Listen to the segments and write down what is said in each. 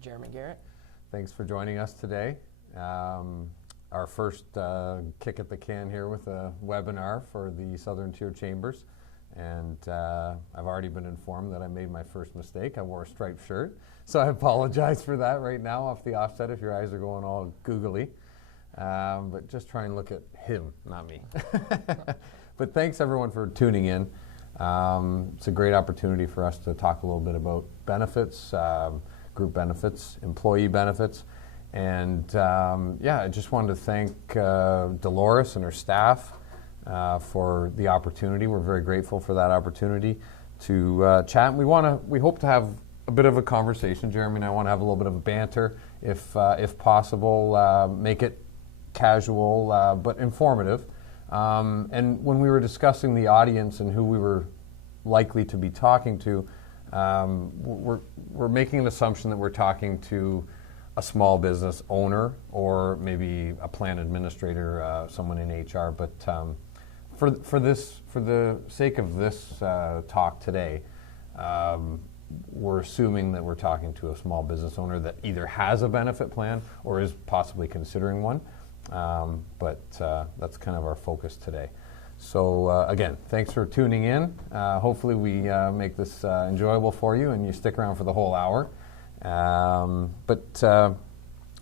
Jeremy Garrett. Thanks for joining us today. Our first kick at the can here with a webinar for the Southern Tier Chambers. And I've already been informed that I made my first mistake. I wore a striped shirt. So I apologize for that right now off the offset if your eyes are going all googly. But just try and look at him, not me. But thanks everyone for tuning in. It's a great opportunity for us to talk a little bit about benefits, group benefits, employee benefits. And I just wanted to thank Dolores and her staff for the opportunity. We're very grateful for that opportunity to chat. And we hope to have a bit of a conversation. Jeremy and I want to have a little bit of a banter, if possible. Make it casual but informative. And when we were discussing the audience and who we were likely to be talking to, we're making an assumption that we're talking to a small business owner or maybe a plan administrator, someone in HR. But for the sake of this talk today, we're assuming that we're talking to a small business owner that either has a benefit plan or is possibly considering one. But that's kind of our focus today. So again, thanks for tuning in. Hopefully we make this enjoyable for you and you stick around for the whole hour. But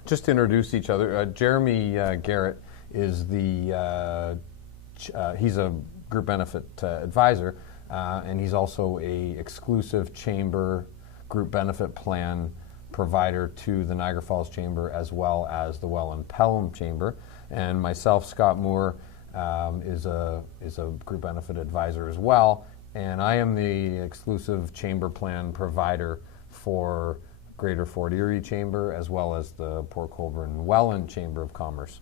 just to introduce each other, Jeremy Garrett is he's a group benefit advisor, and he's also a exclusive chamber group benefit plan provider to the Niagara Falls Chamber as well as the Welland Pelham Chamber. And myself, Scott Moore, is a group benefit advisor as well, and I am the exclusive chamber plan provider for Greater Fort Erie Chamber as well as the Port Colborne Welland Chamber of Commerce.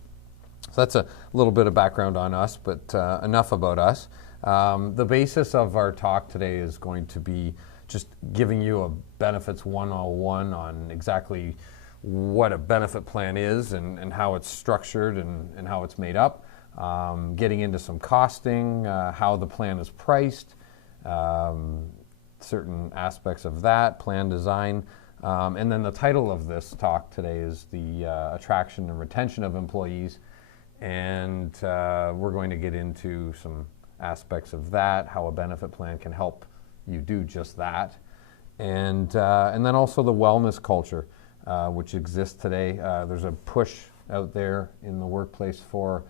So that's a little bit of background on us, but enough about us. The basis of our talk today is going to be just giving you a benefits 101 on exactly what a benefit plan is and how it's structured and how it's made up. Getting into some costing, how the plan is priced, certain aspects of that, plan design. And then the title of this talk today is the attraction and retention of employees. And we're going to get into some aspects of that, how a benefit plan can help you do just that. And then also the wellness culture, which exists today. There's a push out there in the workplace for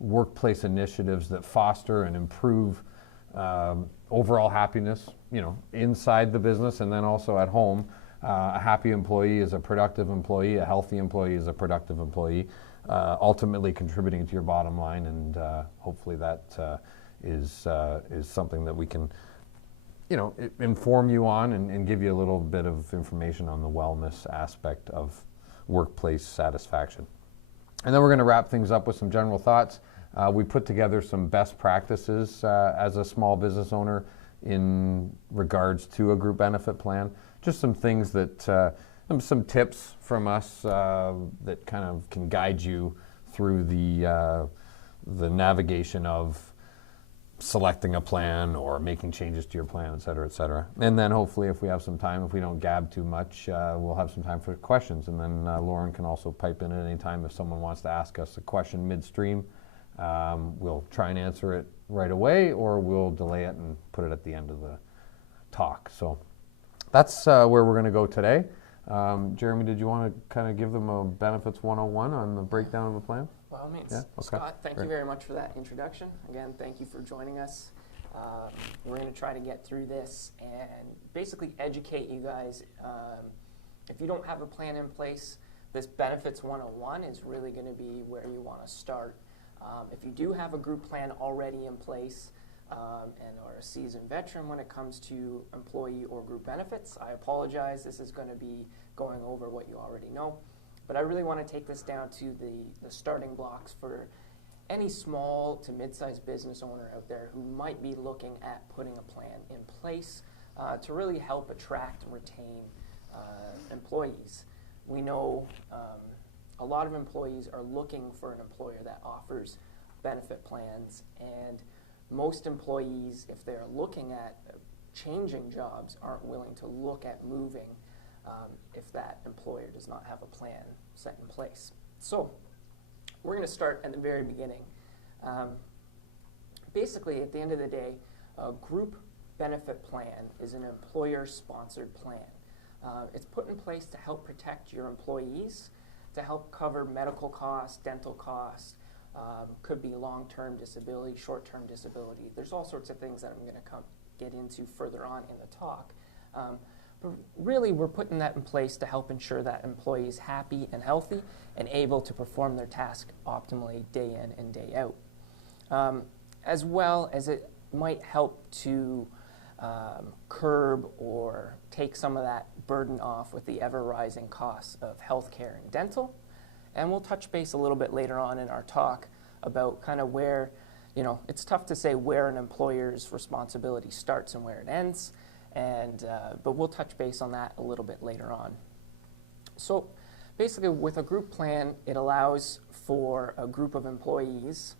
workplace initiatives that foster and improve overall happiness, inside the business and then also at home. A happy employee is a productive employee. A healthy employee is a productive employee, ultimately contributing to your bottom line. And hopefully that is something that we can, inform you on and give you a little bit of information on the wellness aspect of workplace satisfaction. And then we're going to wrap things up with some general thoughts. We put together some best practices as a small business owner in regards to a group benefit plan. Just some things that, some tips from us that kind of can guide you through the navigation of selecting a plan or making changes to your plan, et cetera, et cetera. And then hopefully if we have some time, if we don't gab too much, we'll have some time for questions. And then Lauren can also pipe in at any time if someone wants to ask us a question midstream. We'll try and answer it right away, or we'll delay it and put it at the end of the talk. So that's where we're going to go today. Jeremy, did you want to kind of give them a benefits 101 on the breakdown of the plan? By all means. Yeah? Okay. Scott, thank you very much for that introduction. Again, thank you for joining us. We're going to try to get through this and basically educate you guys. If you don't have a plan in place, this benefits 101 is really going to be where you want to start. If you do have a group plan already in place and are a seasoned veteran when it comes to employee or group benefits, I apologize. This is going to be going over what you already know. But I really want to take this down to the starting blocks for any small to mid-sized business owner out there who might be looking at putting a plan in place to really help attract and retain employees. We know a lot of employees are looking for an employer that offers benefit plans, and most employees, if they're looking at changing jobs, aren't willing to look at moving if that employer does not have a plan set in place. So we're going to start at the very beginning. Basically, at the end of the day, a group benefit plan is an employer-sponsored plan. It's put in place to help protect your employees, to help cover medical costs, dental costs, could be long-term disability, short-term disability. There's all sorts of things that I'm going to get into further on in the talk. But really, we're putting that in place to help ensure that employee is happy and healthy and able to perform their task optimally day in and day out. As well as it might help to curb or take some of that burden off with the ever-rising costs of healthcare and dental. And we'll touch base a little bit later on in our talk about kind of where, it's tough to say where an employer's responsibility starts and where it ends. But we'll touch base on that a little bit later on. So basically, with a group plan, it allows for a group of employees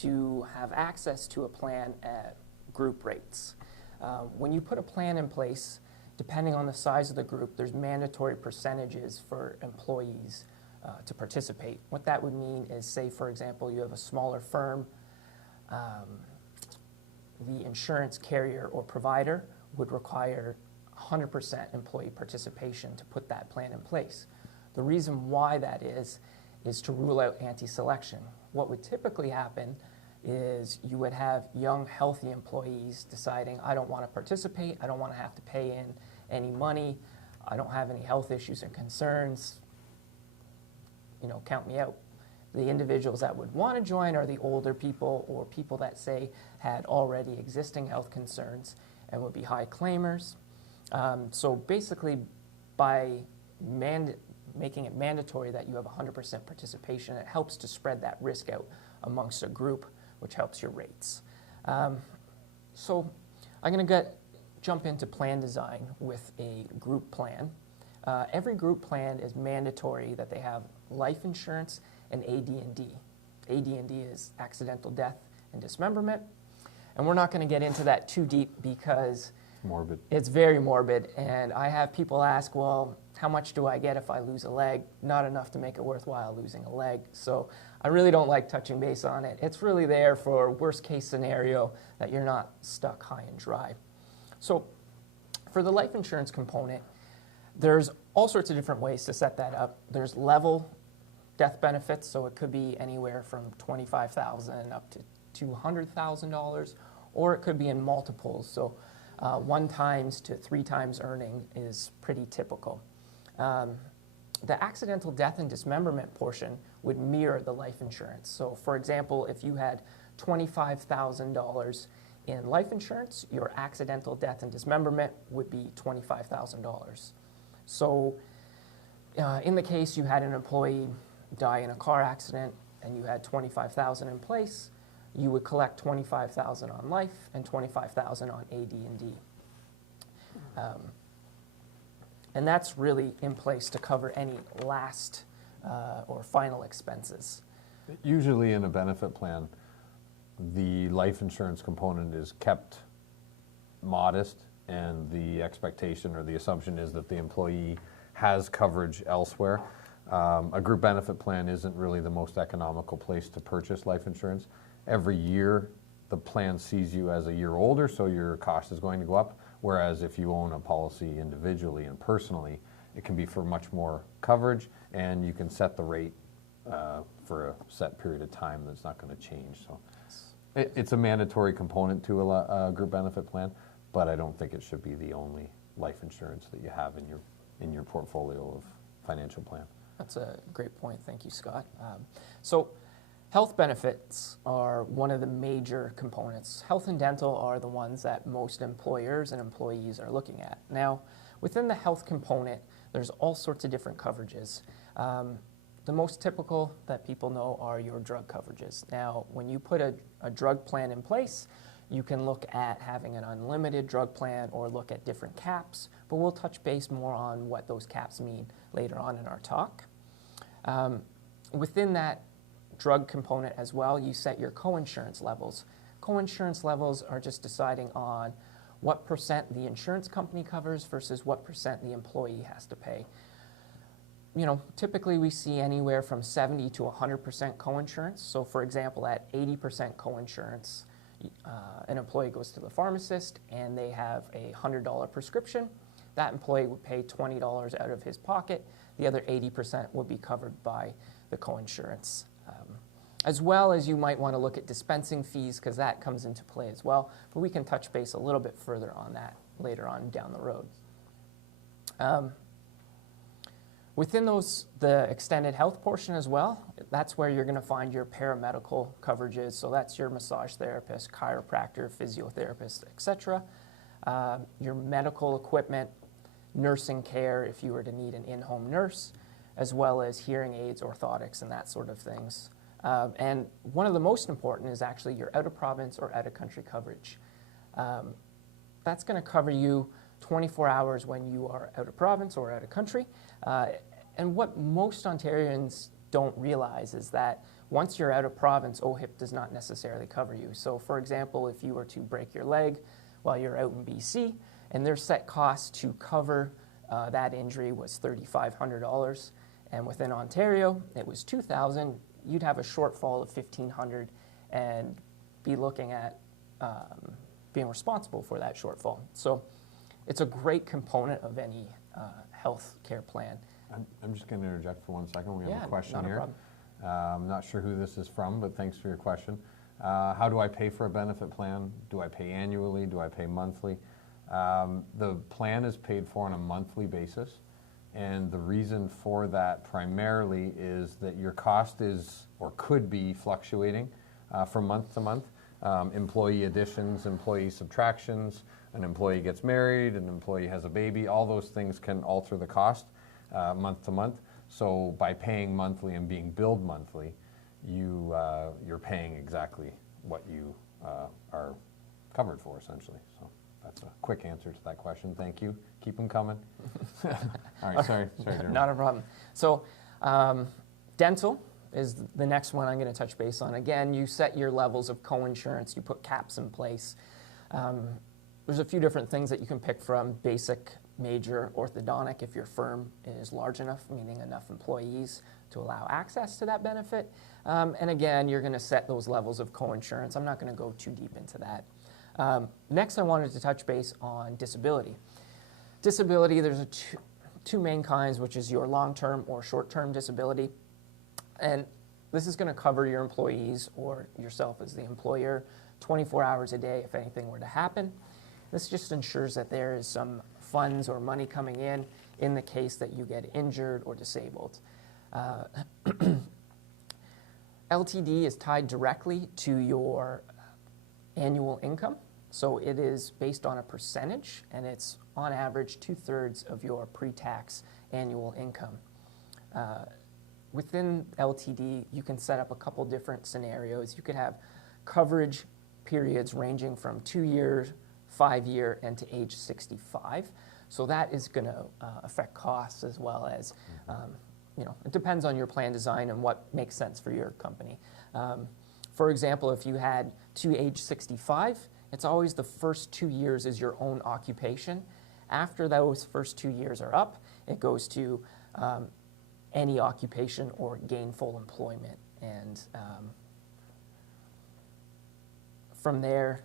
to have access to a plan at group rates. When you put a plan in place, depending on the size of the group, there's mandatory percentages for employees to participate. What that would mean is, say, for example, you have a smaller firm, the insurance carrier or provider would require 100% employee participation to put that plan in place. The reason why that is to rule out anti-selection. What would typically happen is you would have young, healthy employees deciding, I don't want to participate, I don't want to have to pay in any money, I don't have any health issues and concerns, count me out. The individuals that would want to join are the older people or people that, say, had already existing health concerns and would be high claimers. So basically, by making it mandatory that you have 100% participation, it helps to spread that risk out amongst a group, which helps your rates. So I'm going to jump into plan design with a group plan. Every group plan is mandatory that they have life insurance and AD&D. AD&D is accidental death and dismemberment. And we're not going to get into that too deep because morbid. It's very morbid. And I have people ask, well, how much do I get if I lose a leg? Not enough to make it worthwhile losing a leg. So I really don't like touching base on it. It's really there for worst case scenario that you're not stuck high and dry. So for the life insurance component, there's all sorts of different ways to set that up. There's level death benefits, so it could be anywhere from $25,000 up to $200,000, or it could be in multiples. So 1 times to 3 times earning is pretty typical. The accidental death and dismemberment portion would mirror the life insurance. So for example, if you had $25,000 in life insurance, your accidental death and dismemberment would be $25,000. So in the case you had an employee die in a car accident and you had $25,000 in place, you would collect $25,000 on life and $25,000 on AD&D. And that's really in place to cover any last or final expenses. Usually in a benefit plan, the life insurance component is kept modest, and the expectation or the assumption is that the employee has coverage elsewhere. A group benefit plan isn't really the most economical place to purchase life insurance. Every year, the plan sees you as a year older, so your cost is going to go up. Whereas if you own a policy individually and personally, it can be for much more coverage, and you can set the rate for a set period of time that's not going to change. So it's a mandatory component to a group benefit plan, but I don't think it should be the only life insurance that you have in your portfolio of financial plan. That's a great point. Thank you, Scott. So health benefits are one of the major components. Health and dental are the ones that most employers and employees are looking at. Now, within the health component, there's all sorts of different coverages. The most typical that people know are your drug coverages. Now, when you put a drug plan in place, you can look at having an unlimited drug plan or look at different caps, but we'll touch base more on what those caps mean later on in our talk. Within that drug component as well, you set your coinsurance levels. Coinsurance levels are just deciding on what percent the insurance company covers versus what percent the employee has to pay. You know, typically we see anywhere from 70 to 100% coinsurance. So for example, at 80% coinsurance, an employee goes to the pharmacist and they have a $100 prescription. That employee would pay $20 out of his pocket. The other 80% would be covered by the coinsurance. As well as you might want to look at dispensing fees, because that comes into play as well. But we can touch base a little bit further on that later on down the road. Within the extended health portion as well, that's where you're going to find your paramedical coverages. So that's your massage therapist, chiropractor, physiotherapist, etc. Your medical equipment, nursing care if you were to need an in-home nurse, as well as hearing aids, orthotics, and that sort of things. And one of the most important is actually your out-of-province or out-of-country coverage. That's going to cover you 24 hours when you are out of province or out of country. And what most Ontarians don't realize is that once you're out of province, OHIP does not necessarily cover you. So for example, if you were to break your leg while you're out in BC, and their set cost to cover that injury was $3,500, and within Ontario it was $2,000, you'd have a shortfall of $1,500 and be looking at being responsible for that shortfall. So it's a great component of any health care plan. I'm just going to interject for 1 second. We have Yeah, a question not a here. problem. I'm not sure who this is from, but thanks for your question. How do I pay for a benefit plan? Do I pay annually? Do I pay monthly? The plan is paid for on a monthly basis, and the reason for that primarily is that your cost is or could be fluctuating from month to month. Employee additions, employee subtractions, an employee gets married, an employee has a baby, all those things can alter the cost month to month. So by paying monthly and being billed monthly, you're paying exactly what you are covered for, essentially. So that's a quick answer to that question. Thank you. Keep them coming. All right, sorry, Jeremy. Not a problem. So dental is the next one I'm going to touch base on. Again, you set your levels of coinsurance. You put caps in place. There's a few different things that you can pick from: basic, major, orthodontic if your firm is large enough, meaning enough employees to allow access to that benefit. And again, you're going to set those levels of coinsurance. I'm not going to go too deep into that. Next, I wanted to touch base on disability. Disability, there's two main kinds, which is your long-term or short-term disability. And this is going to cover your employees or yourself as the employer 24 hours a day if anything were to happen. This just ensures that there is some funds or money coming in the case that you get injured or disabled. LTD is tied directly to your annual income. So it is based on a percentage, and it's on average 2/3 of your pre-tax annual income. Within LTD, you can set up a couple different scenarios. You could have coverage periods ranging from 2 years, 5 year, and to age 65. So that is going to affect costs as well as, it depends on your plan design and what makes sense for your company. For example, if you had to age 65, it's always the first 2 years is your own occupation. After those first 2 years are up, it goes to any occupation or gainful employment. And from there,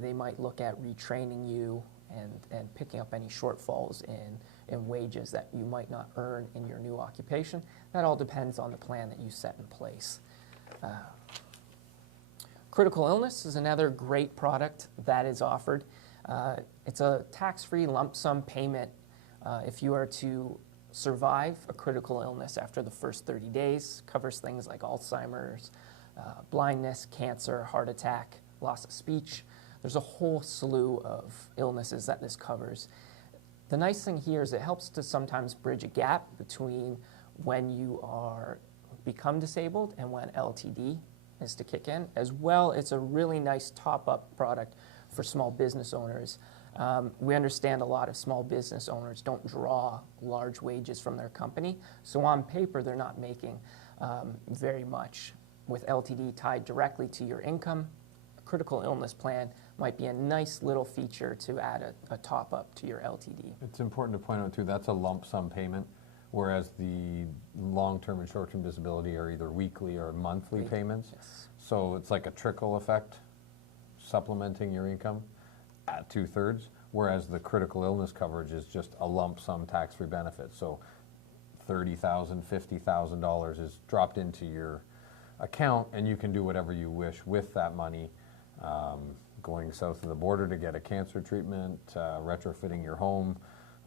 they might look at retraining you and picking up any shortfalls in wages that you might not earn in your new occupation. That all depends on the plan that you set in place. Critical illness is another great product that is offered. It's a tax-free lump sum payment if you are to survive a critical illness after the first 30 days. Covers things like Alzheimer's, blindness, cancer, heart attack, loss of speech. There's a whole slew of illnesses that this covers. The nice thing here is it helps to sometimes bridge a gap between when you become disabled and when LTD is to kick in. As well, it's a really nice top-up product for small business owners. We understand a lot of small business owners don't draw large wages from their company, so on paper they're not making very much. With LTD tied directly to your income, critical illness plan might be a nice little feature to add a top up to your LTD. It's important to point out too, that's a lump sum payment, whereas the long-term and short-term disability are either weekly or monthly payments. Yes. So it's like a trickle effect, supplementing your income at 2/3, whereas the critical illness coverage is just a lump sum tax-free benefit. So $30,000, $50,000 is dropped into your account, and you can do whatever you wish with that money, going south of the border to get a cancer treatment, retrofitting your home.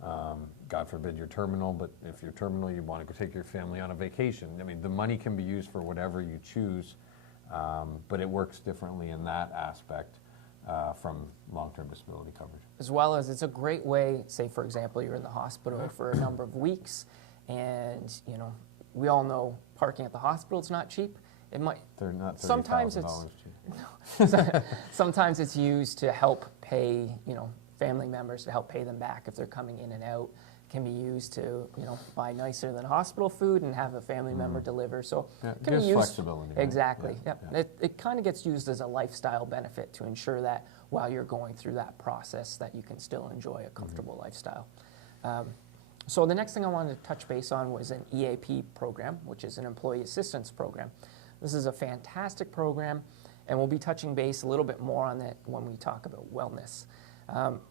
God forbid you're terminal, but if you're terminal, you want to go take your family on a vacation. I mean, the money can be used for whatever you choose, but it works differently in that aspect from long-term disability coverage. As well as it's a great way, say for example, you're in the hospital for a number of weeks, and you know, we all know parking at the hospital is not cheap. It might. They're not sometimes $30,000 it's cheap. sometimes it's used to help pay, you know, family members, to help pay them back if they're coming in and out. It can be used to, you know, buy nicer than hospital food and have a family member deliver. So Yeah, it can gives be used flexibility. Right? exactly. Yeah, Yep. yeah. It kind of gets used as a lifestyle benefit to ensure that while you're going through that process, that you can still enjoy a comfortable lifestyle. So the next thing I wanted to touch base on was an EAP program, which is an employee assistance program. This is a fantastic program, and we'll be touching base a little bit more on it when we talk about wellness.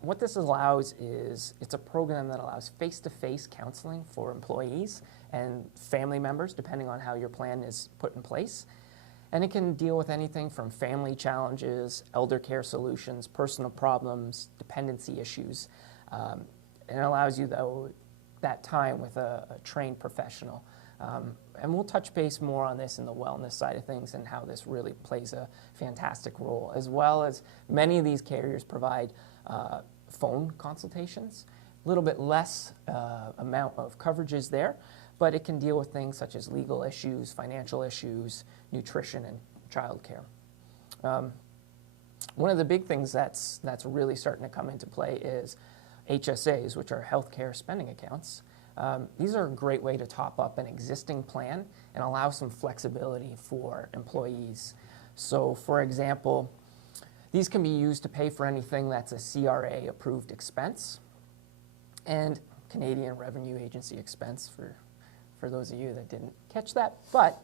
What this allows is, it's a program that allows face-to-face counseling for employees and family members, depending on how your plan is put in place. And it can deal with anything from family challenges, elder care solutions, personal problems, dependency issues. And it allows you, though, that time with a trained professional. And we'll touch base more on this in the wellness side of things and how this really plays a fantastic role, as well as many of these carriers provide phone consultations. A little bit less amount of coverages there, but it can deal with things such as legal issues, financial issues, nutrition, and childcare. One of the big things that's really starting to come into play is HSAs, which are healthcare spending accounts. These are a great way to top up an existing plan and allow some flexibility for employees. So, for example, these can be used to pay for anything that's a CRA approved expense and Canadian Revenue Agency expense for those of you that didn't catch that. But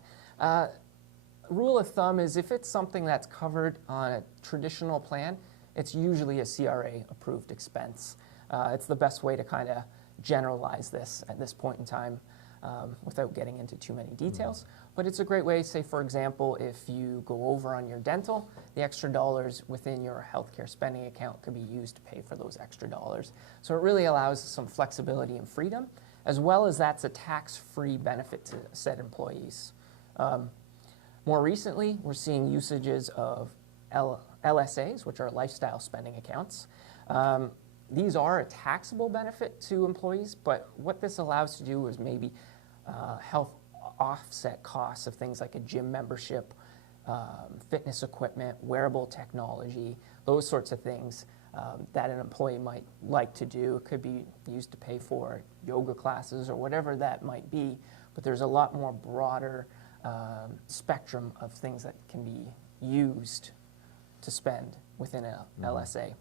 rule of thumb is if it's something that's covered on a traditional plan, it's usually a CRA approved expense. It's the best way to kind of generalize this at this point in time without getting into too many details. But it's a great way, say for example, if you go over on your dental, the extra dollars within your healthcare spending account could be used to pay for those extra dollars. So it really allows some flexibility and freedom, as well as that's a tax-free benefit to said employees. More recently, we're seeing usages of LSAs, which are lifestyle spending accounts. These are a taxable benefit to employees, but what this allows to do is maybe help offset costs of things like a gym membership, fitness equipment, wearable technology, those sorts of things that an employee might like to do. It could be used to pay for yoga classes or whatever that might be, but there's a lot more broader spectrum of things that can be used to spend within a LSA.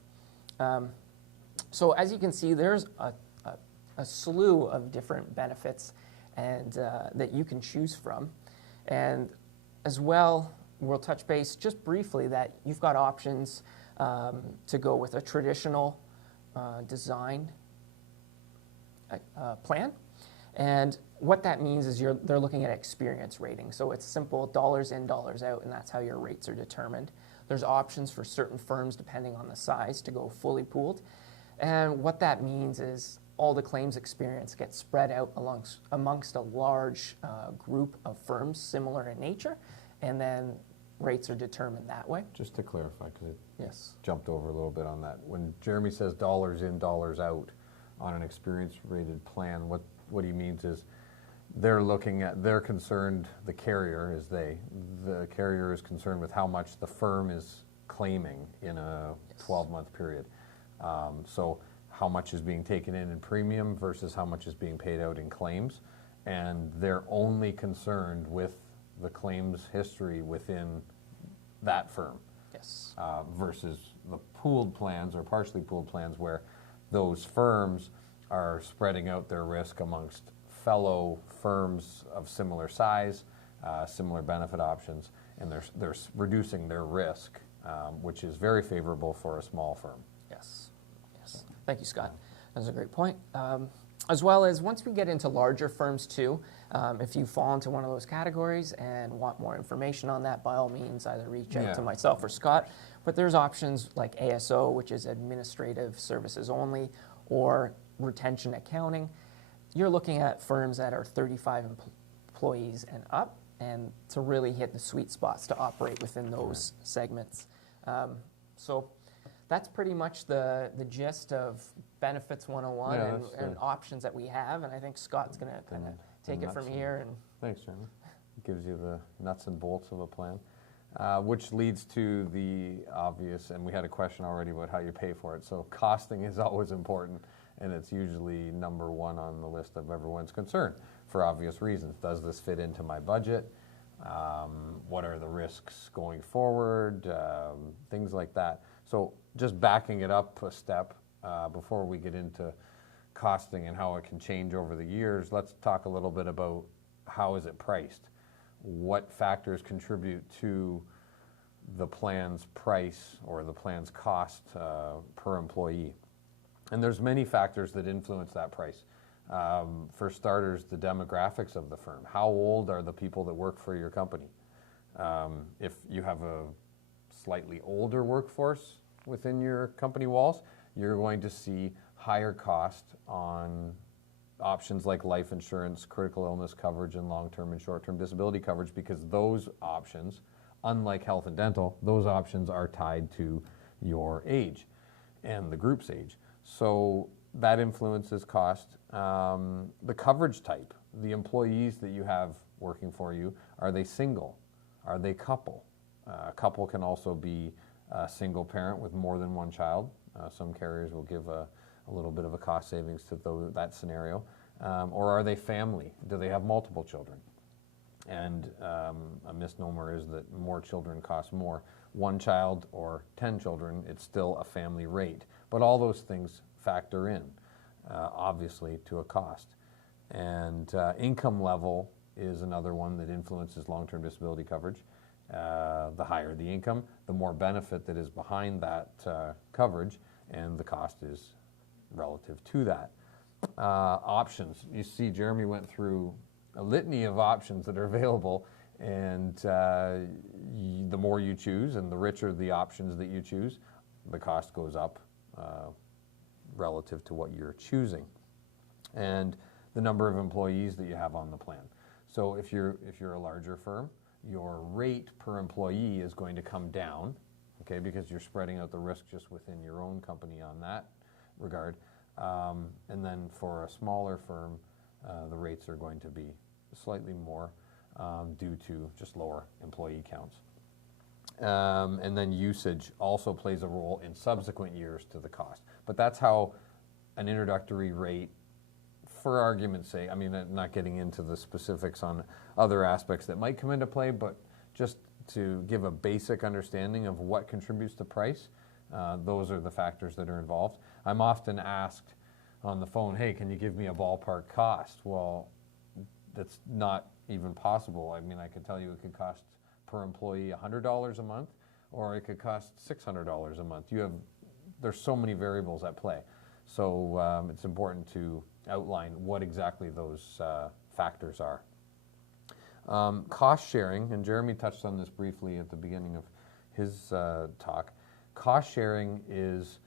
So as you can see, there's a slew of different benefits and that you can choose from. And as well, we'll touch base just briefly that you've got options to go with a traditional designed plan. And what that means is they're looking at experience rating. So it's simple, dollars in, dollars out, and that's how your rates are determined. There's options for certain firms depending on the size to go fully pooled. And what that means is all the claims experience gets spread out amongst a large group of firms similar in nature, and then rates are determined that way. Just to clarify, because it Yes. jumped over a little bit on that. When Jeremy says dollars in, dollars out on an experience-rated plan, what he means is they're concerned, the carrier is concerned with how much the firm is claiming in a 12-month period. So how much is being taken in premium versus how much is being paid out in claims. And they're only concerned with the claims history within that firm. Yes. Versus the pooled plans or partially pooled plans where those firms are spreading out their risk amongst fellow firms of similar size, similar benefit options, and they're reducing their risk, which is very favorable for a small firm. Yes. Yes. Thank you, Scott. That's a great point. As well as once we get into larger firms too, if you fall into one of those categories and want more information on that, by all means, either reach out to myself or Scott. But there's options like ASO, which is administrative services only, or retention accounting. You're looking at firms that are 35 employees and up, and to really hit the sweet spots to operate within those segments. So that's pretty much the gist of Benefits 101 and options that we have, and I think Scott's going to kind of take it from here. And thanks, Jeremy. It gives you the nuts and bolts of a plan, which leads to the obvious, and we had a question already about how you pay for it. So costing is always important, and it's usually number one on the list of everyone's concern for obvious reasons. Does this fit into my budget? What are the risks going forward? Things like that. So just backing it up a step before we get into costing and how it can change over the years, let's talk a little bit about how is it priced? What factors contribute to the plan's price or the plan's cost per employee? And there's many factors that influence that price. For starters, the demographics of the firm. How old are the people that work for your company? If you have a slightly older workforce within your company walls, you're going to see higher cost on options like life insurance, critical illness coverage, and long-term and short-term disability coverage, because those options, unlike health and dental, those options are tied to your age and the group's age. So that influences cost. The coverage type, the employees that you have working for you, are they single? Are they couple? A couple can also be a single parent with more than one child. Some carriers will give a little bit of a cost savings to that scenario. Or are they family? Do they have multiple children? And a misnomer is that more children cost more. One child or 10 children, it's still a family rate. But all those things factor in, obviously, to a cost. And income level is another one that influences long-term disability coverage. The higher the income, the more benefit that is behind that coverage, and the cost is relative to that. Options. You see, Jeremy went through a litany of options that are available, and the more you choose and the richer the options that you choose, the cost goes up relative to what you're choosing. And the number of employees that you have on the plan. So if you're a larger firm, your rate per employee is going to come down, okay, because you're spreading out the risk just within your own company on that regard. And then for a smaller firm, the rates are going to be slightly more due to just lower employee counts. And then usage also plays a role in subsequent years to the cost. But that's how an introductory rate, for argument's sake, I mean, not getting into the specifics on other aspects that might come into play, but just to give a basic understanding of what contributes to price, those are the factors that are involved. I'm often asked on the phone, hey, can you give me a ballpark cost? Well, that's not even possible. I mean, I could tell you it could cost per employee $100 a month, or it could cost $600 a month. There's so many variables at play. So it's important to outline what exactly those factors are. Cost sharing, and Jeremy touched on this briefly at the beginning of his talk. Cost sharing is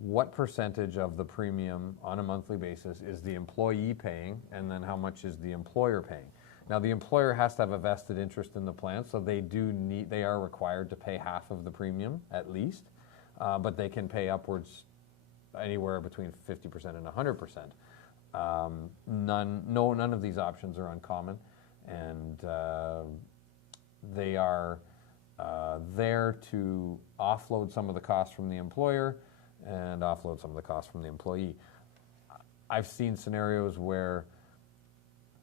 what percentage of the premium on a monthly basis is the employee paying, and then how much is the employer paying. Now, the employer has to have a vested interest in the plan, so they are required to pay half of the premium at least, but they can pay upwards anywhere between 50% and 100%. None of these options are uncommon, and they are there to offload some of the costs from the employer and offload some of the costs from the employee. I've seen scenarios where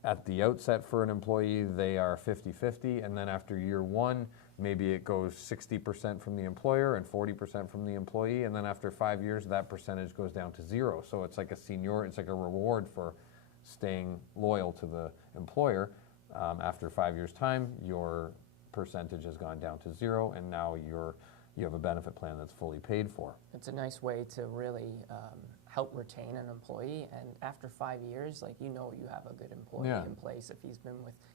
at the outset for an employee they are 50-50, and then after year one maybe it goes 60% from the employer and 40% from the employee, and then after 5 years, that percentage goes down to zero. So it's like it's like a reward for staying loyal to the employer. After 5 years' time, your percentage has gone down to zero, and now you have a benefit plan that's fully paid for. It's a nice way to really help retain an employee, and after 5 years, like, you have a good employee in place if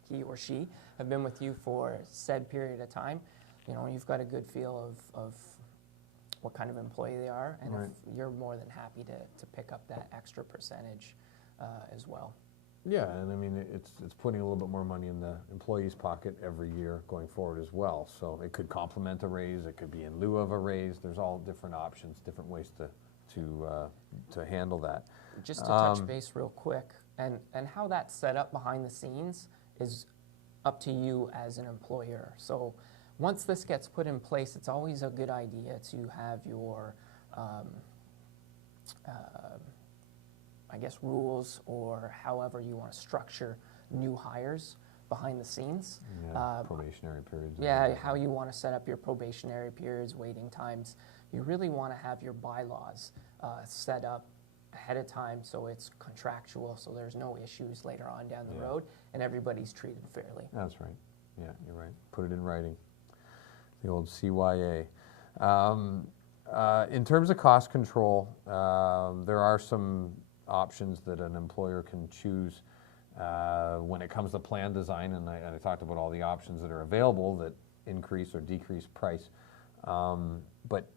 he or she have been with you for said period of time. You've got a good feel of what kind of employee they are, and if you're more than happy to pick up that extra percentage as well. Yeah, and I mean, it's putting a little bit more money in the employee's pocket every year going forward as well. So it could complement a raise, it could be in lieu of a raise. There's all different options, different ways to handle that. Just to touch base real quick, and how that's set up behind the scenes is up to you as an employer. So once this gets put in place, it's always a good idea to have your I guess rules, or however you want to structure new hires behind the scenes. Yeah, probationary periods. Yeah, how you want to set up your probationary periods, waiting times. You really want to have your bylaws set up ahead of time so it's contractual, so there's no issues later on down the road, and everybody's treated fairly. That's right. Yeah, you're right. Put it in writing. The old CYA. In terms of cost control, there are some options that an employer can choose when it comes to plan design, and I talked about all the options that are available that increase or decrease price. But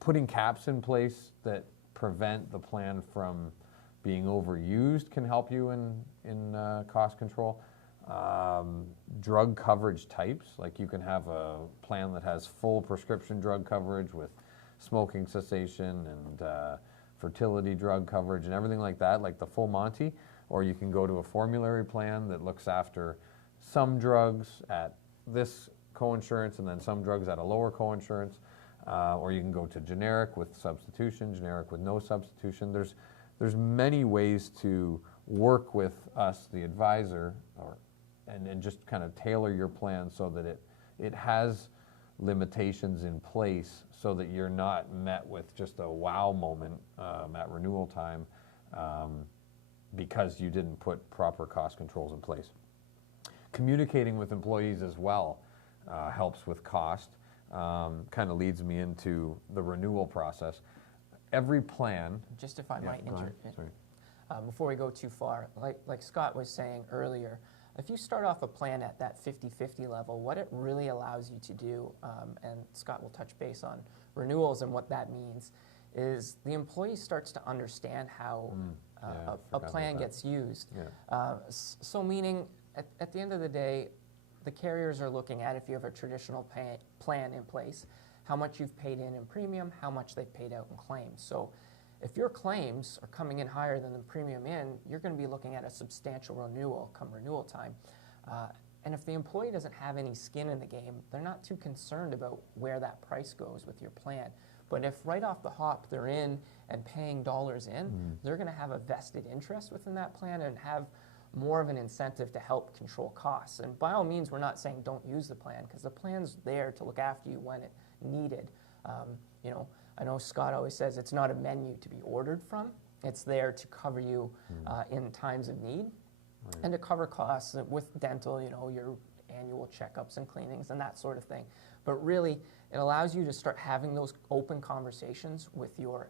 putting caps in place that prevent the plan from being overused can help you in cost control. Drug coverage types, like you can have a plan that has full prescription drug coverage with smoking cessation and fertility drug coverage and everything like that, like the full Monty, or you can go to a formulary plan that looks after some drugs at this coinsurance and then some drugs at a lower coinsurance, or you can go to generic with substitution, generic with no substitution. There's many ways to work with us, the advisor, and just kind of tailor your plan so that it has limitations in place so that you're not met with just a wow moment at renewal time because you didn't put proper cost controls in place. Communicating with employees as well helps with cost. Kind of leads me into the renewal process. Every plan... Just if I might interrupt. Before we go too far, like Scott was saying earlier, if you start off a plan at that 50-50 level, what it really allows you to do, and Scott will touch base on renewals and what that means, is the employee starts to understand how a plan gets used. Yeah. So meaning, at the end of the day, the carriers are looking at, if you have a traditional plan in place, how much you've paid in premium, how much they've paid out in claims. So if your claims are coming in higher than the premium in, you're going to be looking at a substantial renewal come renewal time. And if the employee doesn't have any skin in the game, they're not too concerned about where that price goes with your plan. But if right off the hop they're in and paying dollars in, they're going to have a vested interest within that plan and have more of an incentive to help control costs. And by all means, we're not saying don't use the plan, because the plan's there to look after you when it's needed. I know Scott always says it's not a menu to be ordered from. It's there to cover you in times of need, and to cover costs with dental, your annual checkups and cleanings and that sort of thing. But really, it allows you to start having those open conversations with your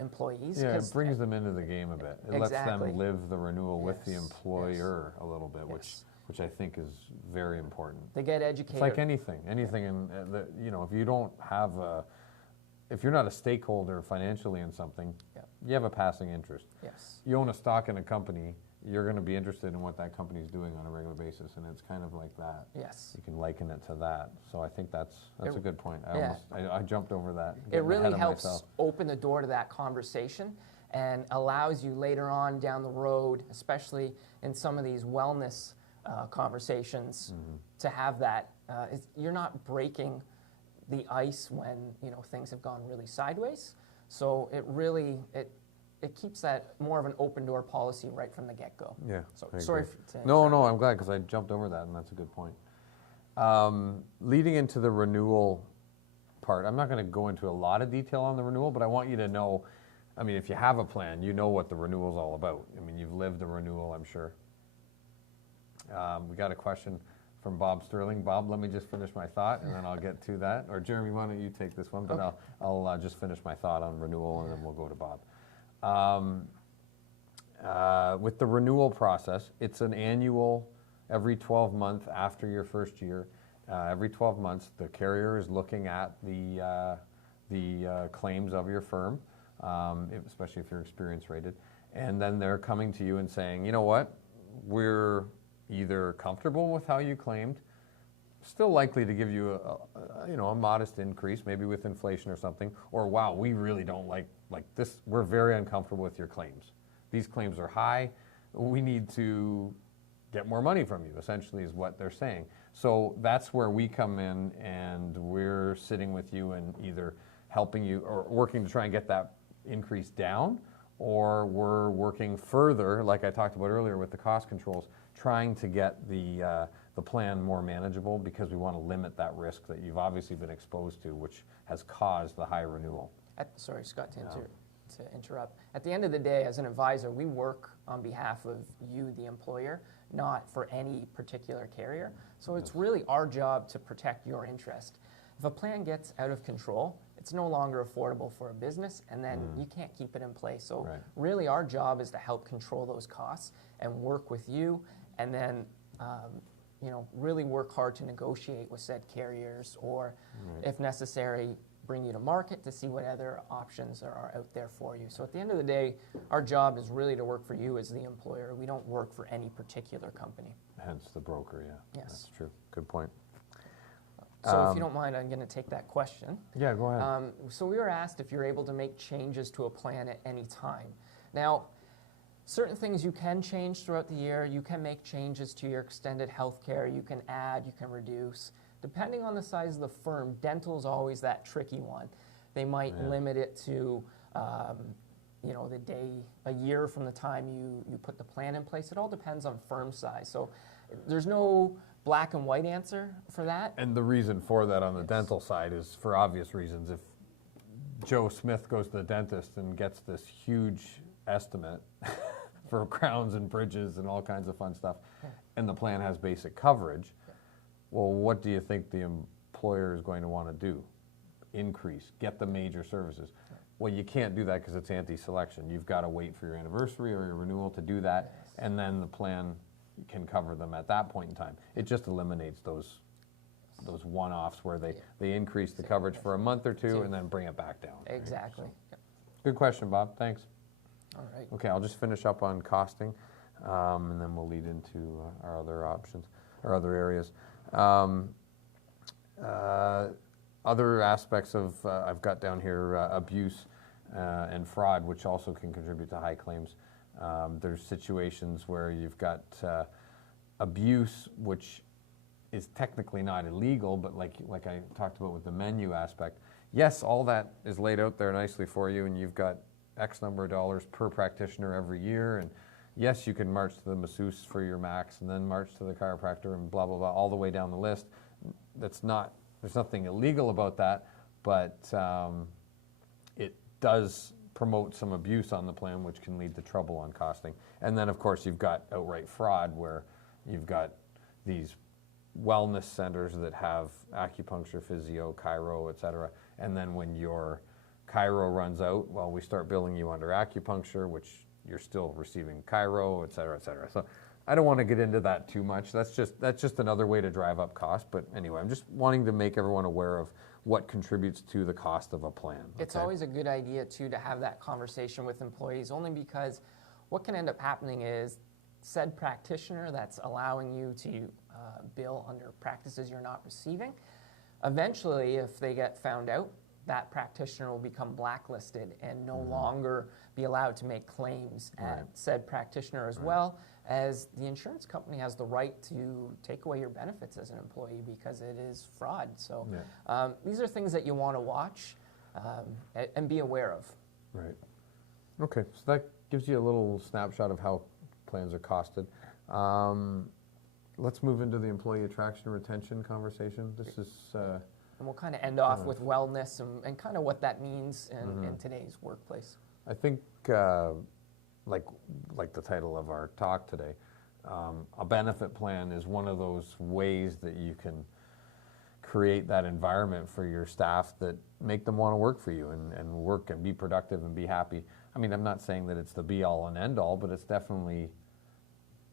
employees. Yeah, it brings them into the game a bit. It lets them live the renewal with the employer a little bit, which I think is very important. They get educated. It's like anything in if you don't have if you're not a stakeholder financially in something, you have a passing interest. Yes. You own a stock in a company, you're going to be interested in what that company is doing on a regular basis, and it's kind of like that. Yes. You can liken it to that. So I think that's a good point. I jumped over that. It really helps open the door to that conversation and allows you later on down the road, especially in some of these wellness conversations, to have that. You're not breaking the ice when things have gone really sideways. So it really it keeps that more of an open door policy right from the get-go. Yeah. So sorry. No, I'm glad, because I jumped over that, and that's a good point. Leading into the renewal part, I'm not going to go into a lot of detail on the renewal, but I want you to know, I mean, if you have a plan, you know what the renewal is all about. I mean, you've lived a renewal, I'm sure. We got a question from Bob Sterling. Bob, let me just finish my thought, and then I'll get to that. Or Jeremy, why don't you take this one? But Okay. I'll just finish my thought on renewal, and then we'll go to Bob. With the renewal process, it's an annual, every 12 months after your first year. Every 12 months, the carrier is looking at the claims of your firm, especially if you're experience rated, and then they're coming to you and saying, you know what, we're either comfortable with how you claimed, still likely to give you a modest increase, maybe with inflation or something, or wow, we really don't like this, we're very uncomfortable with your claims. These claims are high, we need to get more money from you, essentially is what they're saying. So that's where we come in, and we're sitting with you and either helping you or working to try and get that increase down, or we're working further, like I talked about earlier with the cost controls, trying to get the plan more manageable, because we want to limit that risk that you've obviously been exposed to, which has caused the high renewal. Sorry, Scott, to interrupt. At the end of the day, as an advisor, we work on behalf of you, the employer, not for any particular carrier. So it's really our job to protect your interest. If a plan gets out of control, it's no longer affordable for a business, and then you can't keep it in place. So really our job is to help control those costs and work with you, and then really work hard to negotiate with said carriers, or if necessary, bring you to market to see what other options are out there for you. So at the end of the day, our job is really to work for you as the employer. We don't work for any particular company. Hence the broker, yeah. Yes. That's true. Good point. So if you don't mind, I'm going to take that question. Yeah, go ahead. So we were asked if you're able to make changes to a plan at any time. Now, certain things you can change throughout the year. You can make changes to your extended health care. You can add, you can reduce. Depending on the size of the firm, dental is always that tricky one. They might limit it to the day, a year from the time you put the plan in place. It all depends on firm size. So there's no black and white answer for that. And the reason for that on the dental side is for obvious reasons. If Joe Smith goes to the dentist and gets this huge estimate for crowns and bridges and all kinds of fun stuff, and the plan has basic coverage, well, what do you think the employer is going to want to do? Increase, get the major services. Well, you can't do that because it's anti-selection. You've got to wait for your anniversary or your renewal to do that, and then the plan can cover them at that point in time. It just eliminates those one-offs where they increase the coverage for a month or two and then bring it back down. Exactly. So, good question, Bob. Thanks. All right. Okay, I'll just finish up on costing, and then we'll lead into our other options, or other areas. Other aspects of, I've got down here, abuse and fraud, which also can contribute to high claims. There's situations where you've got abuse, which is technically not illegal, but like I talked about with the menu aspect, yes, all that is laid out there nicely for you, and you've got X number of dollars per practitioner every year, and yes, you can march to the masseuse for your max, and then march to the chiropractor, and blah, blah, blah, all the way down the list. There's nothing illegal about that, but it does promote some abuse on the plan, which can lead to trouble on costing. And then, of course, you've got outright fraud, where you've got these wellness centers that have acupuncture, physio, chiro, et cetera, and then when your chiro runs out, well, we start billing you under acupuncture, which you're still receiving chiro, et cetera, et cetera. So I don't want to get into that too much. That's just another way to drive up cost. But anyway, I'm just wanting to make everyone aware of what contributes to the cost of a plan. Okay? It's always a good idea, too, to have that conversation with employees, only because what can end up happening is said practitioner that's allowing you to bill under practices you're not receiving, eventually, if they get found out, that practitioner will become blacklisted and no longer be allowed to make claims at said practitioner, as well as the insurance company has the right to take away your benefits as an employee because it is fraud. So these are things that you want to watch and be aware of. Right. Okay, so that gives you a little snapshot of how plans are costed. let's move into the employee attraction and retention conversation. This is And we'll kind of end off with wellness and kind of what that means in today's workplace. I think, like the title of our talk today, a benefit plan is one of those ways that you can create that environment for your staff that make them want to work for you and work and be productive and be happy. I mean, I'm not saying that it's the be all and end all, but it's definitely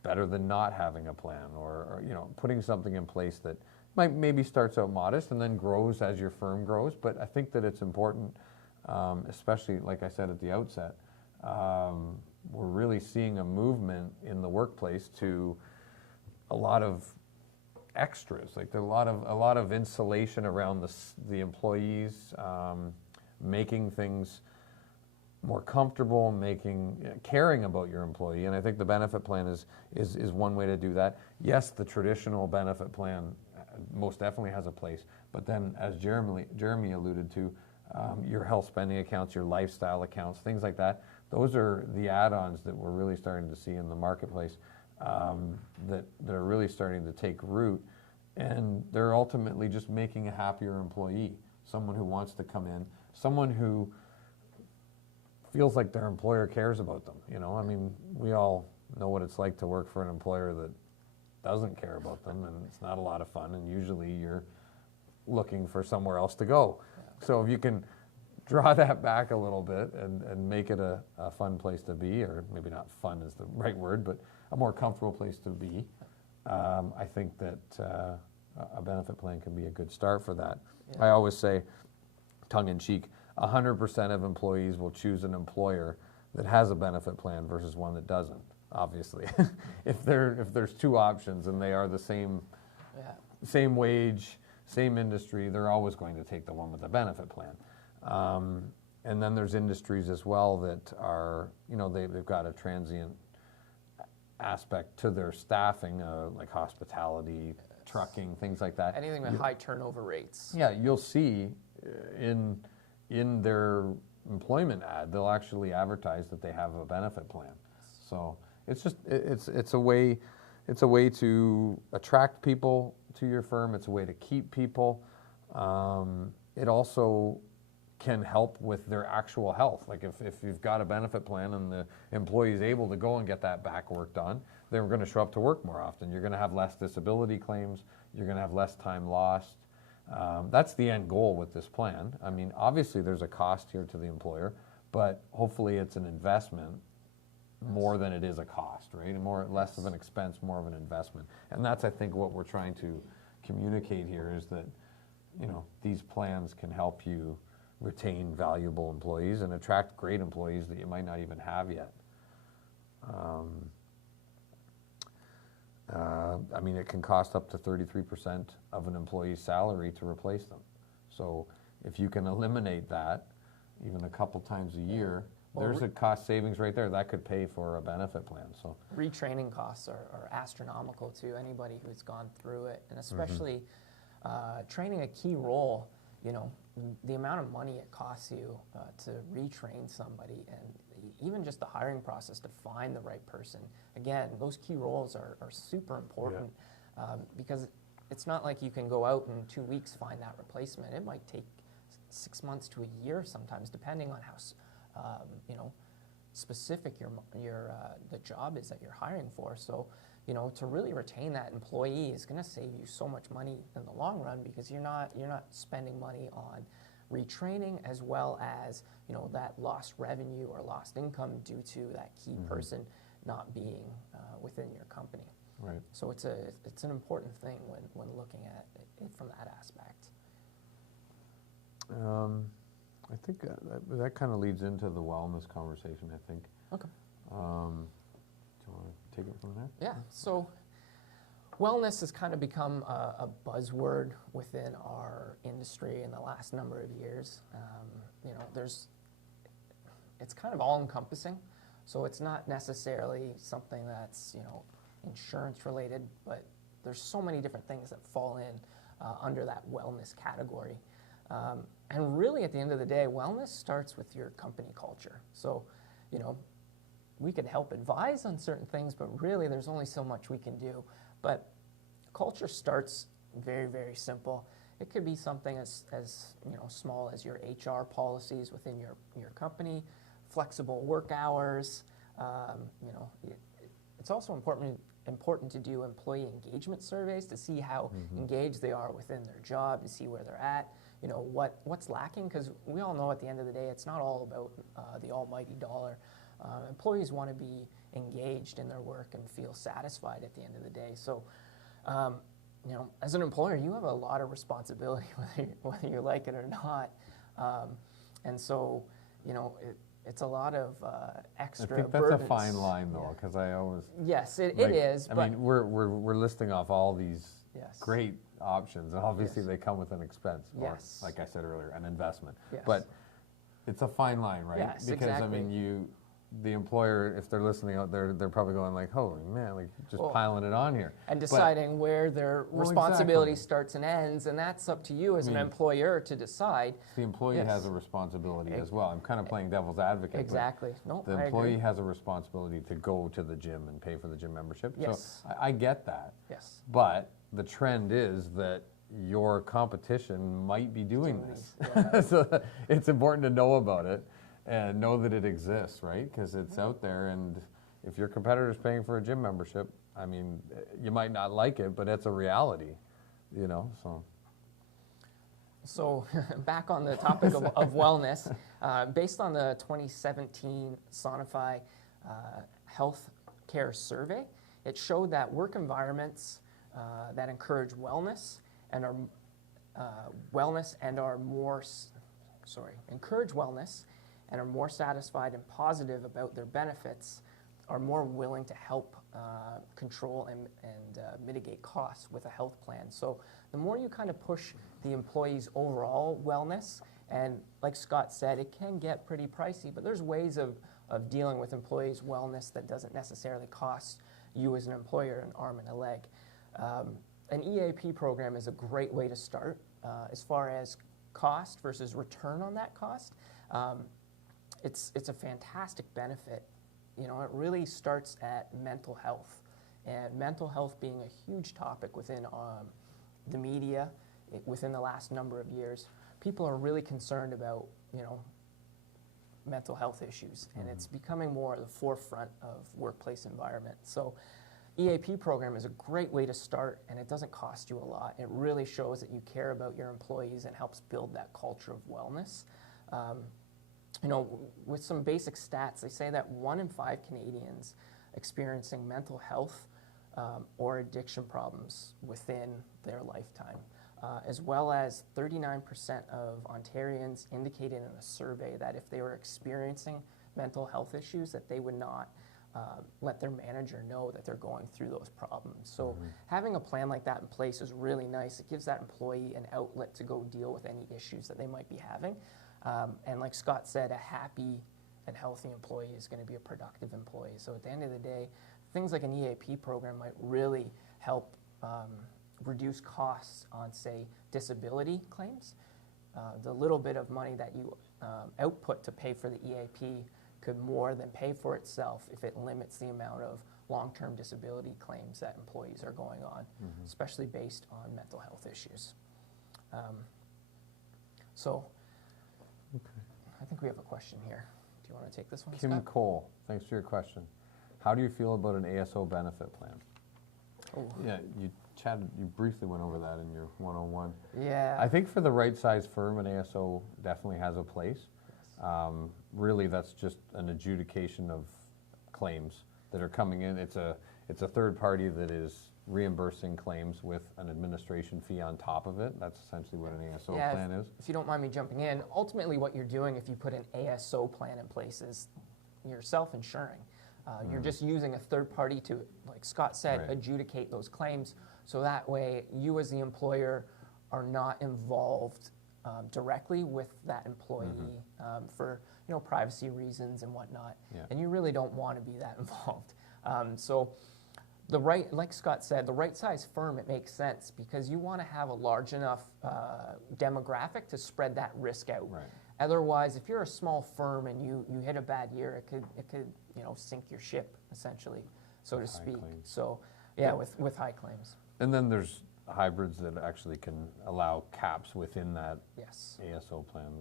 better than not having a plan or putting something in place that maybe starts out modest and then grows as your firm grows. But I think that it's important, especially like I said at the outset, we're really seeing a movement in the workplace to a lot of extras. Like there's a lot of insulation around the employees, making things more comfortable, caring about your employee, and I think the benefit plan is one way to do that. Yes, the traditional benefit plan most definitely has a place, but then as Jeremy alluded to, your health spending accounts, your lifestyle accounts, things like that, those are the add-ons that we're really starting to see in the marketplace, that are really starting to take root, and they're ultimately just making a happier employee, someone who wants to come in, someone who feels like their employer cares about them. I mean, we all know what it's like to work for an employer that doesn't care about them, and it's not a lot of fun, and usually you're looking for somewhere else to go. So if you can draw that back a little bit and make it a fun place to be, or maybe not fun is the right word, but a more comfortable place to be, I think that a benefit plan can be a good start for that. Yeah. I always say, tongue-in-cheek, 100% of employees will choose an employer that has a benefit plan versus one that doesn't, obviously. if there's two options and they are the same wage, same industry, they're always going to take the one with the benefit plan. And then there's industries as well that are, they've got a transient aspect to their staffing, like hospitality, trucking, things like that. Anything with high turnover rates. Yeah, you'll see in their employment ad, they'll actually advertise that they have a benefit plan. So it's just it's a way to attract people to your firm. It's a way to keep people. It also can help with their actual health. Like if you've got a benefit plan and the employee is able to go and get that back work done, they're going to show up to work more often. You're going to have less disability claims. You're going to have less time lost. That's the end goal with this plan. I mean, obviously there's a cost here to the employer, but hopefully it's an investment more than it is a cost, right? Less of an expense, more of an investment. And that's, I think, what we're trying to communicate here is that, these plans can help you retain valuable employees and attract great employees that you might not even have yet. I mean, it can cost up to 33% of an employee's salary to replace them. So if you can eliminate that even a couple times a year, there's a cost savings right there. That could pay for a benefit plan. So retraining costs are astronomical to anybody who's gone through it, and especially training a key role. The amount of money it costs you to retrain somebody, and even just the hiring process to find the right person. Again, those key roles are super important because it's not like you can go out in 2 weeks find that replacement. It might take 6 months to a year sometimes, depending on how specific the job is that you're hiring for. So, to really retain that employee is going to save you so much money in the long run, because you're not spending money on retraining as well as that lost revenue or lost income due to that key person not being within your company. Right. So it's an important thing when looking at it from that aspect. I think that kind of leads into the wellness conversation, I think. Okay. Do you want to take it from there? Yeah. So wellness has kind of become a buzzword within our industry in the last number of years. It's kind of all-encompassing. So it's not necessarily something that's, insurance related, but there's so many different things that fall in under that wellness category. And really, at the end of the day, wellness starts with your company culture. So, we can help advise on certain things, but really there's only so much we can do. But culture starts very, very simple. It could be something as small as your HR policies within your company, flexible work hours. It's also important to do employee engagement surveys to see how engaged they are within their job, to see where they're at, what's lacking, because we all know at the end of the day it's not all about the almighty dollar. Employees want to be engaged in their work and feel satisfied at the end of the day. So as an employer, you have a lot of responsibility whether you like it or not, and so it's a lot of extra. I think that's burdens. a fine line, though, because I always. Yes, it is. I mean, we're listing off all these Yes. great options, and obviously Yes. they come with an expense, or, Yes. like I said earlier, an investment. Yes. But it's a fine line, right? Yes, because exactly. I mean, the employer, if they're listening out there, they're probably going like, "Holy man, like just Well, piling it on here," and deciding where their responsibility starts and ends, and that's up to you as an employer to decide. The employee Yes. has a responsibility as well. I'm kind of playing devil's advocate. but Exactly. No, the I employee agree. has a responsibility to go to the gym and pay for the gym membership. Yes. So I get that. Yes. But the trend is that your competition might be doing this. Yeah. So it's important to know about it and know that it exists, right? Because it's out there, and if your competitor's paying for a gym membership, I mean, you might not like it, but it's a reality, so. So back on the topic of wellness, based on the 2017 Sonify Health Care Survey, it showed that work environments that encourage wellness and are more satisfied and positive about their benefits, are more willing to help control and mitigate costs with a health plan. So the more you kind of push the employee's overall wellness, and like Scott said, it can get pretty pricey, but there's ways of dealing with employees' wellness that doesn't necessarily cost you as an employer an arm and a leg. An EAP program is a great way to start as far as cost versus return on that cost. It's a fantastic benefit. It really starts at mental health, and mental health being a huge topic within the media within the last number of years. People are really concerned about mental health issues, and it's becoming more at the forefront of workplace environment. So EAP program is a great way to start, and it doesn't cost you a lot. It really shows that you care about your employees and helps build that culture of wellness. With some basic stats, they say that 1 in 5 Canadians experiencing mental health or addiction problems within their lifetime, as well as 39% of Ontarians indicated in a survey that if they were experiencing mental health issues, that they would not let their manager know that they're going through those problems. So having a plan like that in place is really nice. It gives that employee an outlet to go deal with any issues that they might be having. And like Scott said, a happy and healthy employee is going to be a productive employee. So at the end of the day, things like an EAP program might really help reduce costs on, say, disability claims. The little bit of money that you output to pay for the EAP could more than pay for itself if it limits the amount of long-term disability claims that employees are going on, especially based on mental health issues. I think we have a question here. Do you want to take this one, Kim Scott? Cole, thanks for your question. How do you feel about an ASO benefit plan? Oh. Yeah, you briefly went over that in your 101. Yeah. I think for the right size firm, an ASO definitely has a place. Yes. Really, that's just an adjudication of claims that are coming in. It's a third party that is reimbursing claims with an administration fee on top of it. That's essentially what an ASO plan is. If you don't mind me jumping in, ultimately what you're doing if you put an ASO plan in place is you're self-insuring. You're just using a third party to, like Scott said, adjudicate those claims, so that way you as the employer are not involved directly with that employee for privacy reasons and whatnot. Yeah. And you really don't want to be that involved. Like Scott said, the right size firm, it makes sense because you want to have a large enough demographic to spread that risk out. Right. Otherwise, if you're a small firm and you hit a bad year, it could sink your ship essentially, so to speak. Claims. So yeah, with high claims. And then there's hybrids that actually can allow caps within that Yes. ASO plan.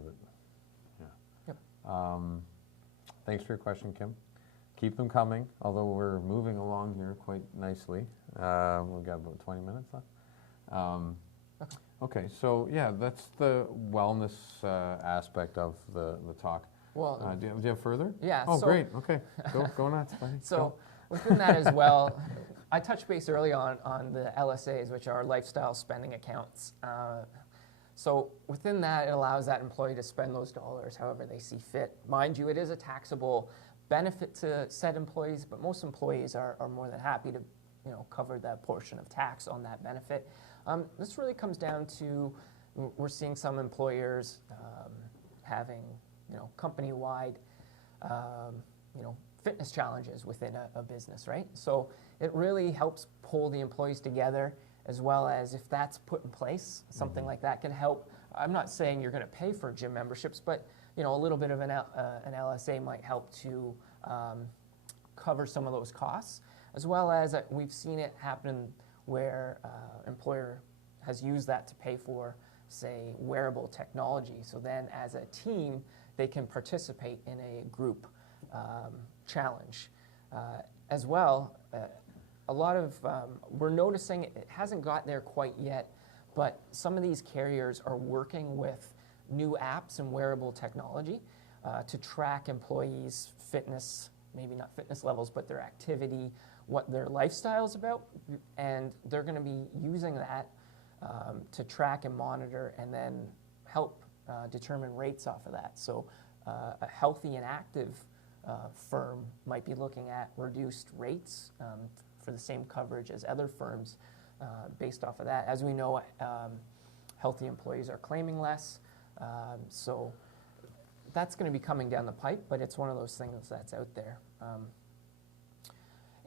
Yeah. Yep. Thanks for your question, Kim. Keep them coming, although we're moving along here quite nicely. We've got about 20 minutes left. Okay, so yeah, that's the wellness aspect of the talk. Well, do you have further? yeah. Oh, so, great. Okay, go nuts, buddy. So Go. within that as well, I touched base early on the LSAs, which are lifestyle spending accounts. So within that, it allows that employee to spend those dollars however they see fit. Mind you, it is a taxable benefit to said employees, but most employees are more than happy to cover that portion of tax on that benefit. This really comes down to, we're seeing some employers having company-wide fitness challenges within a business, right? So it really helps pull the employees together, as well as if that's put in place, something like that can help. I'm not saying you're going to pay for gym memberships, but a little bit of an LSA might help to cover some of those costs, as well as we've seen it happen where employer has used that to pay for, say, wearable technology. So then as a team, they can participate in a group challenge. As well, a lot of, we're noticing it hasn't got there quite yet, but some of these carriers are working with new apps and wearable technology to track employees' fitness, maybe not fitness levels, but their activity, what their lifestyle is about, and they're going to be using that to track and monitor and then help determine rates off of that. So a healthy and active firm might be looking at reduced rates for the same coverage as other firms based off of that. As we know, healthy employees are claiming less, so that's going to be coming down the pipe, but it's one of those things that's out there.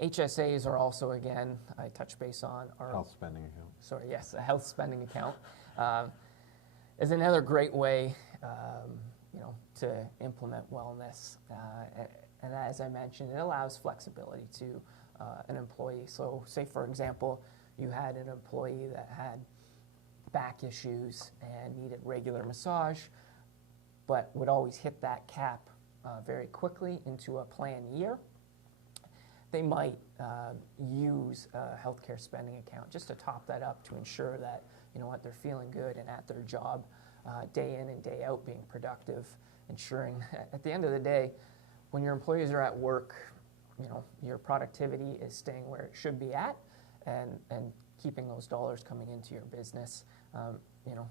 HSAs are also, again, I touch base on our Health spending account. Sorry, yes, a health spending account is another great way, to implement wellness. And as I mentioned, it allows flexibility to an employee. So, say for example, you had an employee that had back issues and needed regular massage, but would always hit that cap very quickly into a plan year. They might use a healthcare spending account just to top that up to ensure that, they're feeling good and at their job day in and day out being productive, ensuring that at the end of the day, when your employees are at work, your productivity is staying where it should be at and keeping those dollars coming into your business.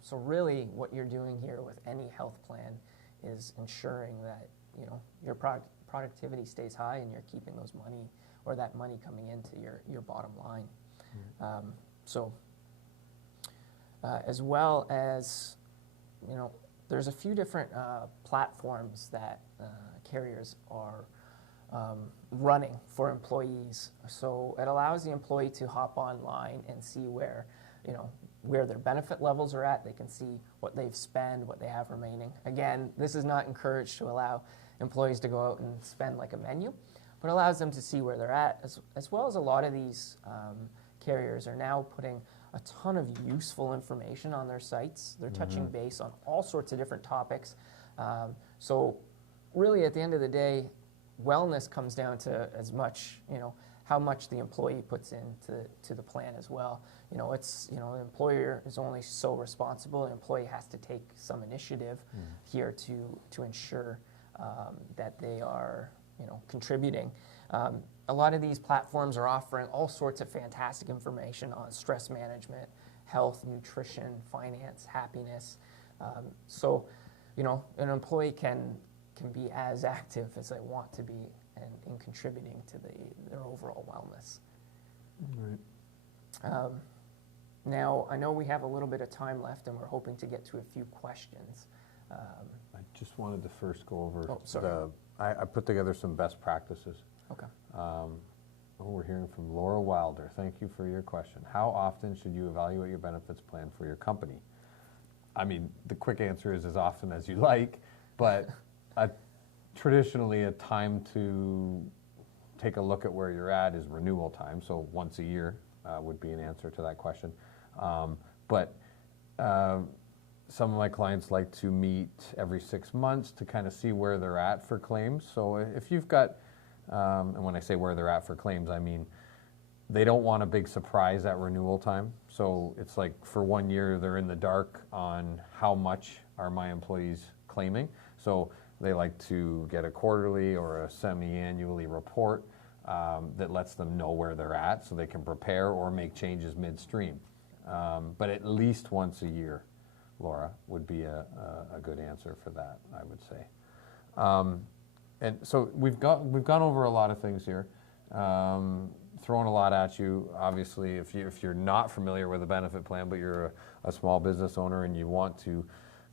So really what you're doing here with any health plan is ensuring that, your productivity stays high and you're keeping those money or that money coming into your bottom line. As well as, there's a few different platforms that carriers are running for employees. So it allows the employee to hop online and see where their benefit levels are at. They can see what they've spent, what they have remaining. Again, this is not encouraged to allow employees to go out and spend like a menu, but allows them to see where they're at, as well as a lot of these carriers are now putting a ton of useful information on their sites. They're touching base on all sorts of different topics. So really at the end of the day, wellness comes down to as much, how much the employee puts into the plan as well. The employer is only so responsible. The employee has to take some initiative here to ensure that they are, contributing. A lot of these platforms are offering all sorts of fantastic information on stress management, health, nutrition, finance, happiness. So, an employee can be as active as they want to be in contributing to their overall wellness. Right. Now, I know we have a little bit of time left, and we're hoping to get to a few questions. I just wanted to first go over I put together some best practices. Okay. We're hearing from Laura Wilder. Thank you for your question. How often should you evaluate your benefits plan for your company? I mean, the quick answer is as often as you like, but traditionally a time to take a look at where you're at is renewal time, so once a year would be an answer to that question. But some of my clients like to meet every 6 months to kind of see where they're at for claims. So if you've got, and when I say where they're at for claims, I mean they don't want a big surprise at renewal time. So it's like for 1 year they're in the dark on how much are my employees claiming. So they like to get a quarterly or a semi-annually report that lets them know where they're at so they can prepare or make changes midstream. But at least once a year, Laura, would be a good answer for that, I would say. And so we've gone over a lot of things here, thrown a lot at you. Obviously, if you're not familiar with a benefit plan, but you're a small business owner and you want to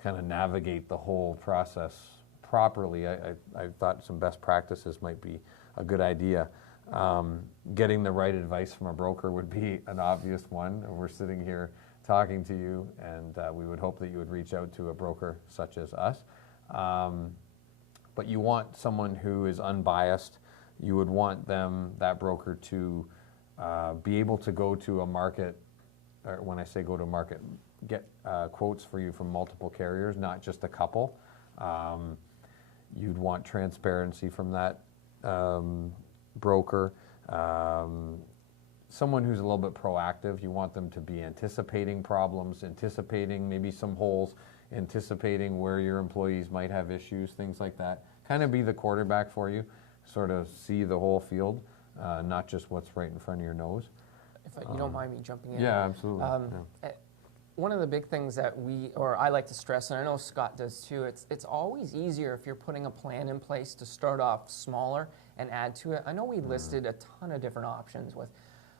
kind of navigate the whole process properly, I thought some best practices might be a good idea. Getting the right advice from a broker would be an obvious one. We're sitting here talking to you, and we would hope that you would reach out to a broker such as us. But you want someone who is unbiased. You would want that broker to be able to go to a market, or when I say go to a market, get quotes for you from multiple carriers, not just a couple. You'd want transparency from that broker. Someone who's a little bit proactive. You want them to be anticipating problems, anticipating maybe some holes, anticipating where your employees might have issues, things like that. Kind of be the quarterback for you, sort of see the whole field, not just what's right in front of your nose. If you don't mind me jumping in. Yeah, absolutely. One of the big things that I like to stress, and I know Scott does too, it's always easier if you're putting a plan in place to start off smaller and add to it. I know we listed a ton of different options with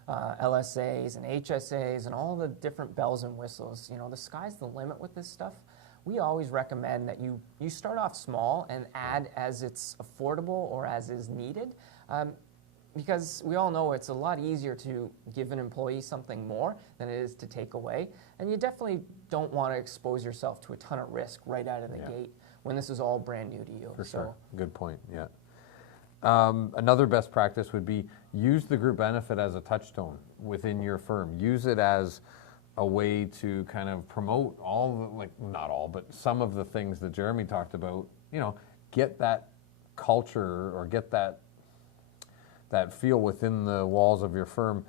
LSAs and HSAs and all the different bells and whistles. You know, the sky's the limit with this stuff. We always recommend that you start off small and add as it's affordable or as is needed. Because we all know it's a lot easier to give an employee something more than it is to take away. And you definitely don't want to expose yourself to a ton of risk right out of the gate when this is all brand new to you. For sure. Good point, yeah. Another best practice would be use the group benefit as a touchstone within your firm. Use it as a way to kind of promote not all, but some of the things that Jeremy talked about, you know, get that culture or get that feel within the walls of your firm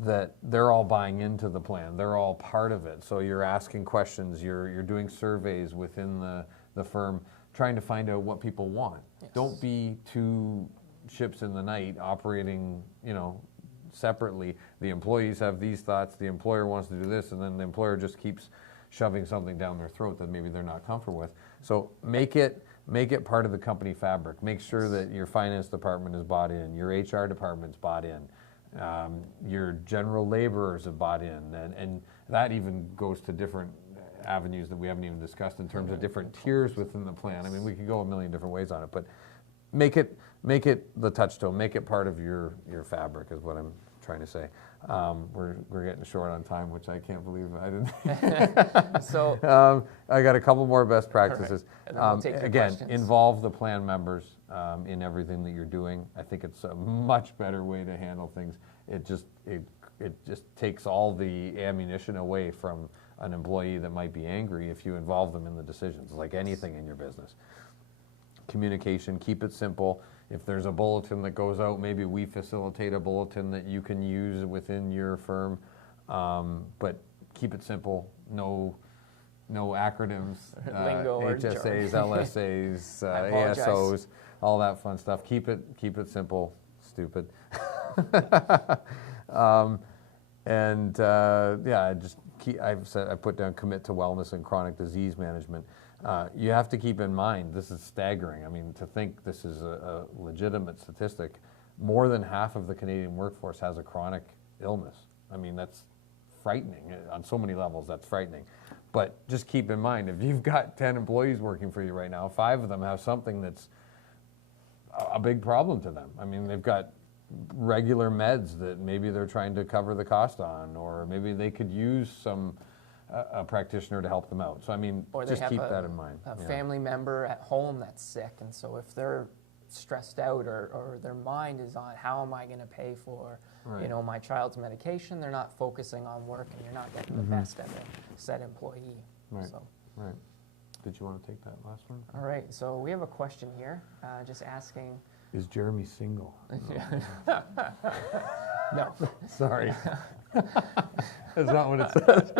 that they're all buying into the plan. They're all part of it. So you're asking questions, you're doing surveys within the firm, trying to find out what people want. Yes. Don't be two ships in the night operating, you know, separately. The employees have these thoughts, the employer wants to do this, and then the employer just keeps shoving something down their throat that maybe they're not comfortable with. So make it part of the company fabric. Make sure that your finance department is bought in, your HR department's bought in, your general laborers have bought in, and that even goes to different avenues that we haven't even discussed in terms of different tiers within the plan. I mean, we could go a million different ways on it, but make it the touchstone, make it part of your fabric is what I'm trying to say. We're getting short on time, which I can't believe I didn't. So I got a couple more best practices. Right. We'll again, questions. Involve the plan members in everything that you're doing. I think it's a much better way to handle things. It just takes all the ammunition away from an employee that might be angry if you involve them in the decisions, like anything in your business. Communication, keep it simple. If there's a bulletin that goes out, maybe we facilitate a bulletin that you can use within your firm, but keep it simple. No acronyms, Lingo or HSAs, LSAs, ASOs, all that fun stuff. Keep it simple, stupid. I put down commit to wellness and chronic disease management. You have to keep in mind, this is staggering. I mean, to think this is a legitimate statistic, more than half of the Canadian workforce has a chronic illness. I mean, that's frightening. On so many levels, that's frightening. But just keep in mind, if you've got 10 employees working for you right now, 5 of them have something that's a big problem to them. I mean, they've got regular meds that maybe they're trying to cover the cost on, or maybe they could use a practitioner to help them out. So I mean, just keep that in mind. A family member at home that's sick, and so if they're stressed out or their mind is on how am I going to pay for Right. my child's medication. They're not focusing on work, and you're not getting the best out of said employee. Right. So. Right. Did you want to take that last one? All right, so we have a question here, just asking. Is Jeremy single? No. Sorry. That's not what it says.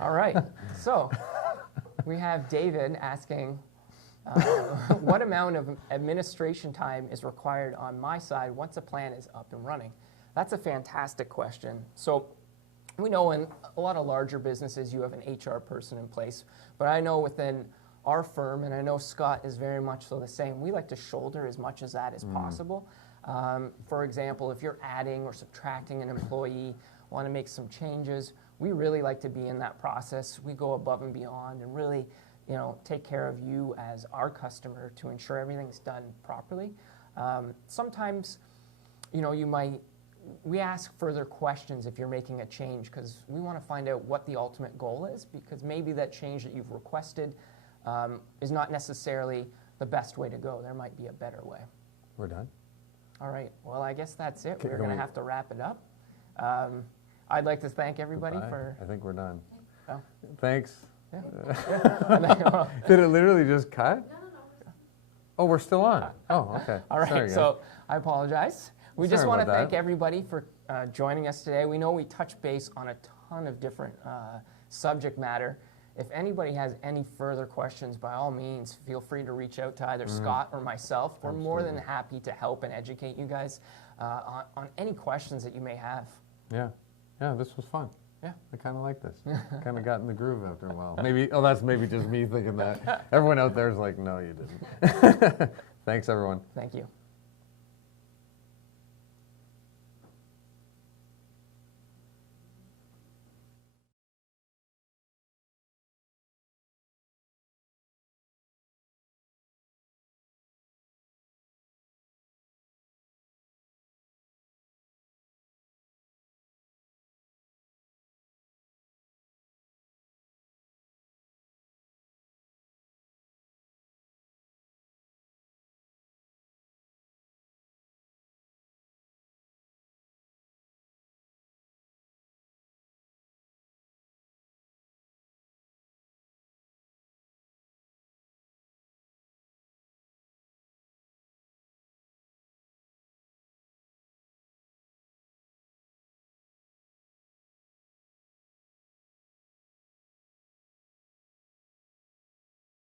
All right, so we have David asking, what amount of administration time is required on my side once a plan is up and running? That's a fantastic question. So we know in a lot of larger businesses you have an HR person in place, but I know within our firm, and I know Scott is very much so the same, we like to shoulder as much as that as possible. For example, if you're adding or subtracting an employee, want to make some changes, we really like to be in that process. We go above and beyond and really take care of you as our customer to ensure everything's done properly. Sometimes, we ask further questions if you're making a change because we want to find out what the ultimate goal is, because maybe that change that you've requested is not necessarily the best way to go. There might be a better way. We're done. All right. Well, I guess that's it. Okay, We're going to have to wrap it up. I'd like to thank everybody Goodbye. for... I think we're done. Oh. Thanks. Yeah. Did it literally just cut? No. Oh, we're still on. Oh, okay. All right, Sorry, so I apologize. We just Sorry want to about thank that. everybody for joining us today. We know we touched base on a ton of different subject matter. If anybody has any further questions, by all means, feel free to reach out to either Scott or myself. We're more than happy to help and educate you guys on any questions that you may have. Yeah. Yeah, this was fun. Yeah. I kind of like this. Kind of got in the groove after a while. That's maybe just me thinking that. Everyone out there is like, no, you didn't. Thanks, everyone. Thank you.